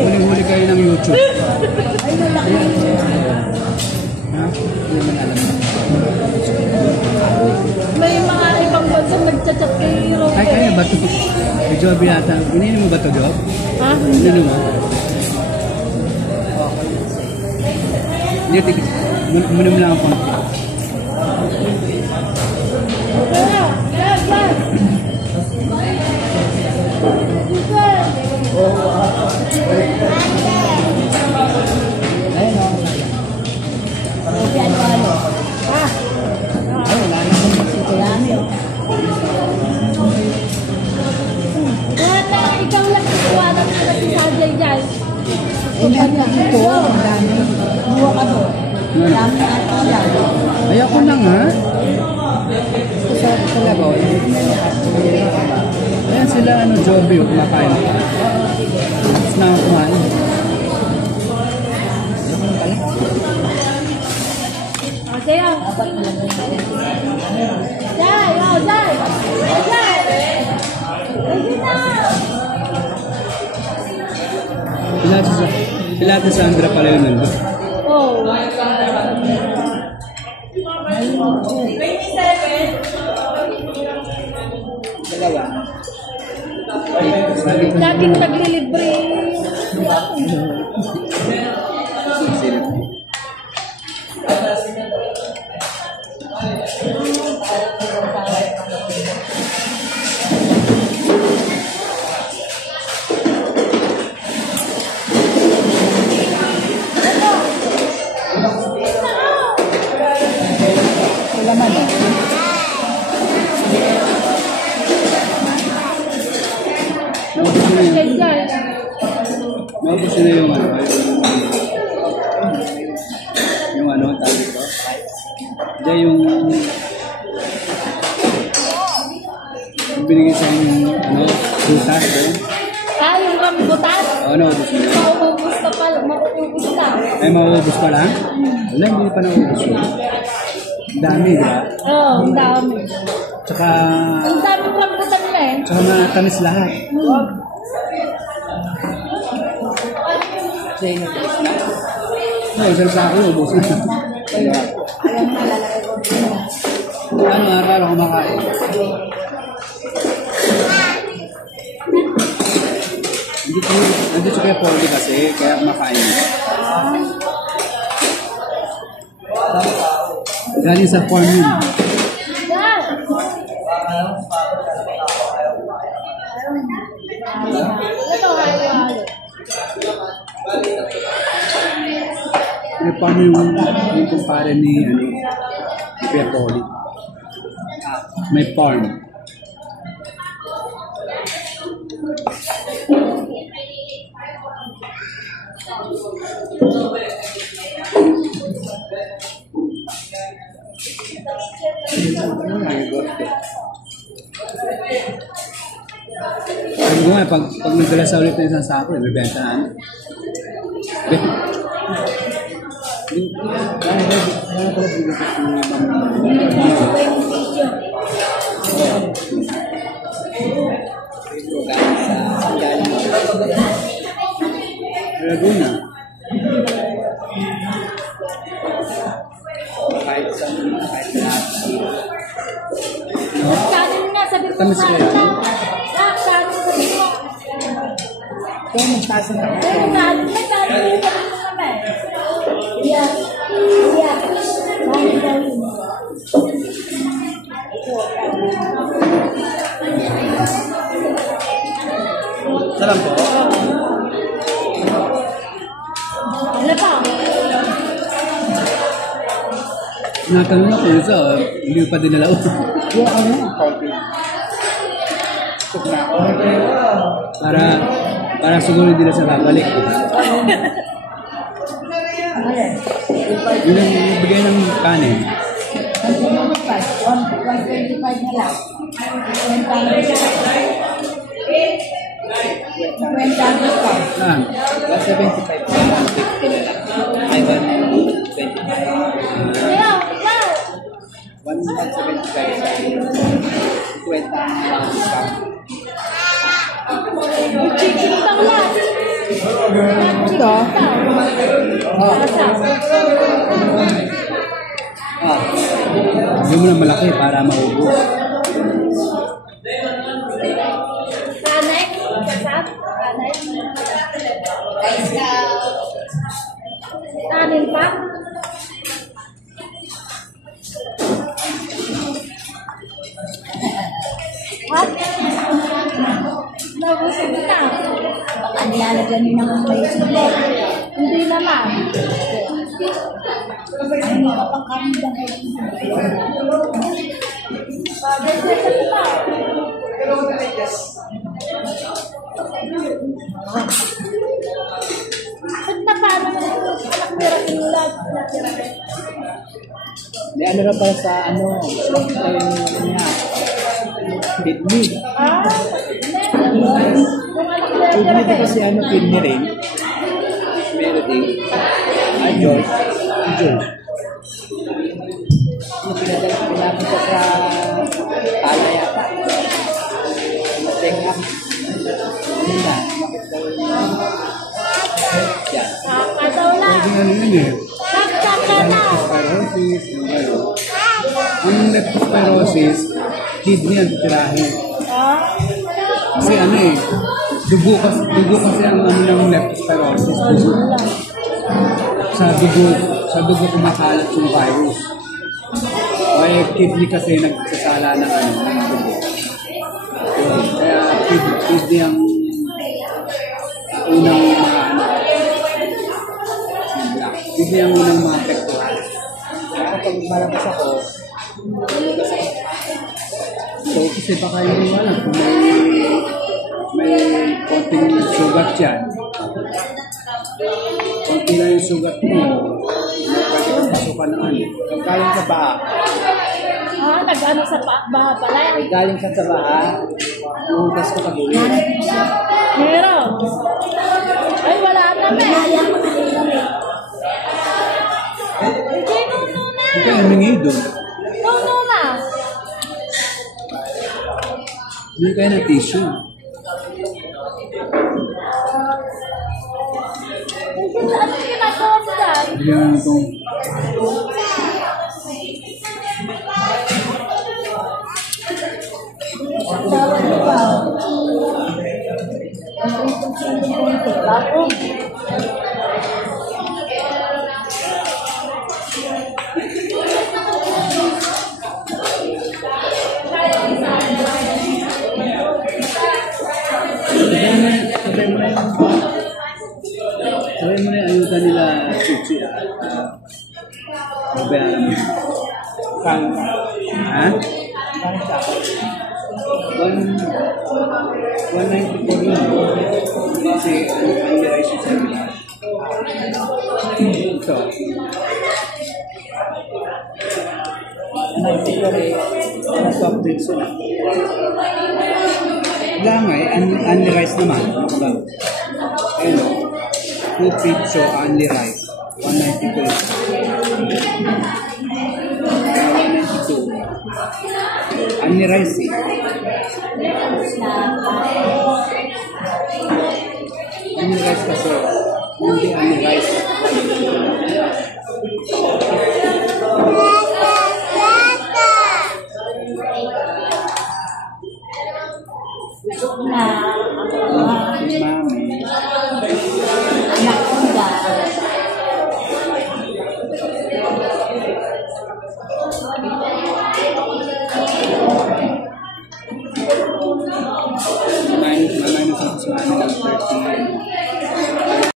Huling-huli kayo ng YouTube. Ay, malaki. Ha? Hindi naman alam. May mga ibang bansa nagchat-chat kay Roque. Ay, kaya ba ito? May Job yata. Ininom mo ba ito, Job? Ha? Ininom mo? Hindi, tigil. Uminom lang ako. Ikaw lang ikuwanan na si Sajay dyan. Ito, ang dami. Buwa ka doon. Dami ato yan. Ay, ako na nga. Ito sa talaga. Ayan sila, Joby, kumakain. Tapos na ako kumain. Jay, Jay! Jay! Pilates Sandra pala yun nandun. Oh. Dalawa. Laging naglilibre. Laman eh. Naubos na yun. Jay, Jay. Naubos na yung tawag ko. Diyan yung binigay sa inyo butas ba yun? Yung rambutan. Oo, naubos na yun. Mauubos ka pala. Mauubos ka. Ay, mauubos pa lang? Wala, hindi pa naubos yun. Ang dami, di ba? Oo, ang dami. Tsaka, Ang daming rambutan na eh. tsaka matamis lahat. Isang sako, ubos na. Alam na, lalagay ko dito. Ano, akala kumakain. Nandito kaya Polly kasi, kaya kumakain. Galing sa farm yun. Yan. Ito, halo-halo. May farm yung kumpare ni Kuya Polly. May farm. Sabi ko nga, pag nagdala sa ulit na isang sako, may benta na. Laguna. Kahit sa no? Kanin nga, sabi ko Tamis sa kaya? kanila. Kanin sabi ko. Ito, magtasa na. Pero kanin na, kanin na kami. Yeah. Yeah. Kanin daw yun. Salam po. Ano pa? Natanong ako isa, hindi pa dinala ko. Yung ano, coffee. Tuk na ako. Para siguro hindi na siya babalik. Yun ang bigay ng kanin. 125 na lang. 20 discount. Saan? 175 na lang. 50 na lang. Ay, 125. Kaya, kaya. 175. 20 na lang discount. Chicken daw lang. Ito. Oh. Hindi mo na malaki para maubos. Kanay? Kasap? Kanay? Kanin pa? Ha? Nabusog na. Baka nilalagyan niyo ng may sili. Hindi naman. Ano ka pang kami dahil? Bagay pa. Ba't na paano mo anak mo yung inulat? May ano na pala sa ano niya. Kidney. Ah? Yung anak mo Kidney yung kasi ano kidney rin. Meron din. George. George. Yung pinapit ko sa tala yata. Matenga. Ano na? Yan. Kakadaw lang. Ano yun eh? Kakadaw. Leptospirosis. Ang leptospirosis, kidney ang titirahin. Ah? Kasi ano eh, dugo kasi ang ano ng leptospirosis. Dugo. Sa dugo kumakalat yung virus. O eh, kidney kasi nagsasala ng ano, ng dugo. Yun. Kaya kidney ang unang mga ano. Kidney ang unang mga apektuhan. Kaya kapag malakas ako, so kasi baka hindi mo alam kung may konting sugat yan. Konti lang yung sugat mo, pwede kang pasukan ng ano. Kung galing ka ba, Ah, nag-ano sa baha pala. galing ka sa baha, luhugas ka pag-uwi. Meron. Ay, wala na, me. Hindi, nuno na. Hindi ka humingi doon. Nuno na. Hindi kayo ng tissue. Ano ginagawa mo dyan? Hindi naman itong Tawag niyo ba? Bago. sabay mo na yung ayuda nila Chuchi. Babayaran mo. Kang Ha? sa 194 lang. Kasi ang rice is ito. Ang soft drinks sila. Wala nga eh, only rice naman. Ayun o. Food pizza, only rice. 192. 192. Only rice eh. Only rice kasi. Hindi only rice. na Si Mami. anak ko ba? 9 minus ako sa namin ng 39.